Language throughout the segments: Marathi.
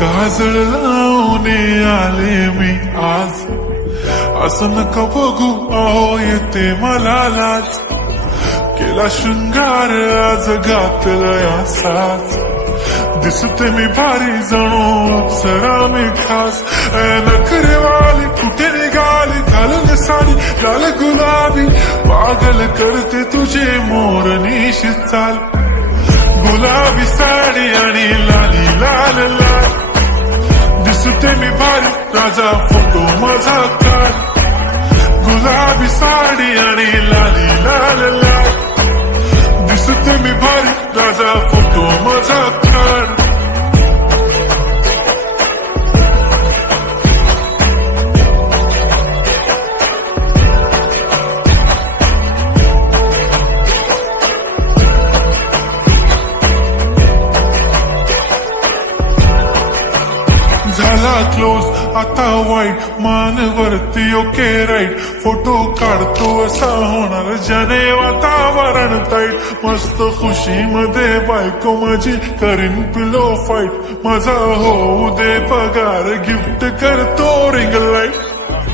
काजळ लावून आले मी आज, असं नका बघू अहो येते मला लाज. केला शृंगार आज घातला असाच, दिसते मी भारी जणू अप्सरा मी खास. नखरेवाली कुठे निघाली घालून साडी लाल गुलाबी, पागल करते तुझे मोरनीशी चाल. गुलाबी साडी आणि लाली लाल लाल, दिसते मी भारी राजा फोटो माझा काढ. गुलाबी साडी आणि लाली लाल लाल, दिसते मी भारी राजा फोटो माझा काढ. झाला क्लोज आता वाईट, मान वरती ओके राईट. फोटो काढतो असा होणार ज्याने वातावरण ताईट. मस्त खुशी मध्ये बायको माझी करीन पिलो फाईट. माझा होऊ दे पगार गिफ्ट करतो रिंग लाईट.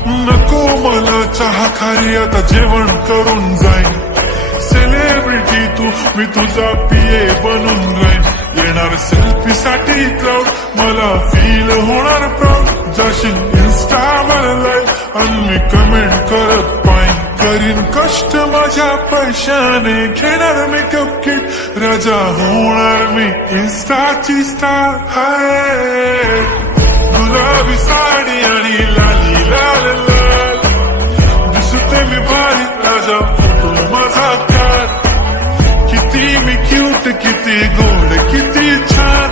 नको मला चहा खारी आता जेवण करून जाईन. सेलिब्रिटी तू मी तुझा पिये बनून राहीन. येणार सेल्फी साठी क्राऊड मला फील होणार प्राऊड. जाशील इन्स्टावर लाईव्ह आणि मी कमेंट करत पाईन. करीन कष्ट माझ्या पैशाने घेणार मेकअप किट. राजा होणार मी इन्स्टाची स्टार. हाय गुलाबी साडी आणि लाली लाल लाल, दिसते मी भारी राजा फोटो माझा काढ. किती मी क्यूट किती गोड किती छान,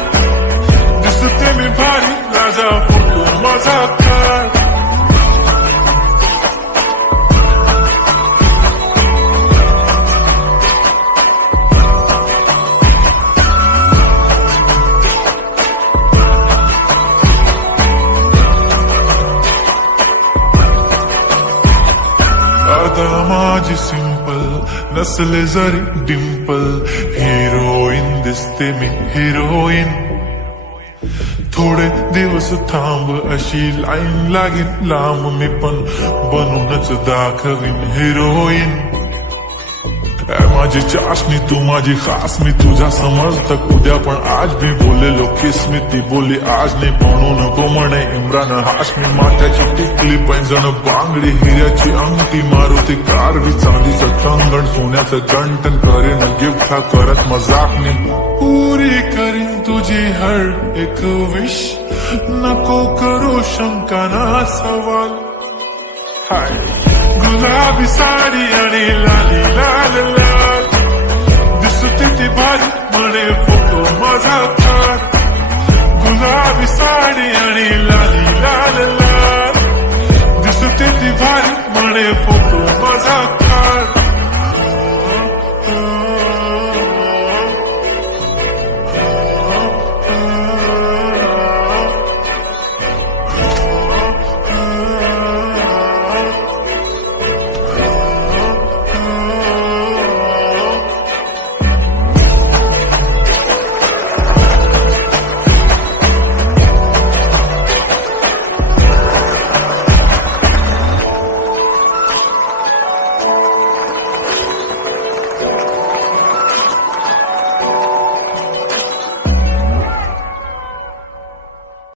दिसते मी भारी राजा फोटो माझा काढ. आता माझी सिंपल नसले जरी डिंपल, हिरोईन दिसते मी हिरोईन. थोडे दिवस थांब अशी लाईन लागेल लांब, मी पण बनूनच दाखवीन हिरोईन. माझी चाशनी तू माझी खास, मी तुझा समर्थक उद्या पण आज मी बोलेलो किस मी. ती बोली आज नाही म्हणून नको म्हणे इम्रान हाशमी. माथ्याची टिकली पैंजण बांगडी हिऱ्याची अंगठी, मारुती कारवी चांदीचं कंगण सोन्याचं गंटन. करीन गिफ्ट हा करत मजाकनी. पुरी करीन तुझी हर एक विश, नको करू शंका ना सवाल. हाय गुलाबी साडी आणि लाली लाल लाल, दिसते ती भारी म्हणे फोटो माझा काढ. गुलाबी साडी आणि लाली लाल लाल, दिसते ती भारी म्हणे फोटो माझा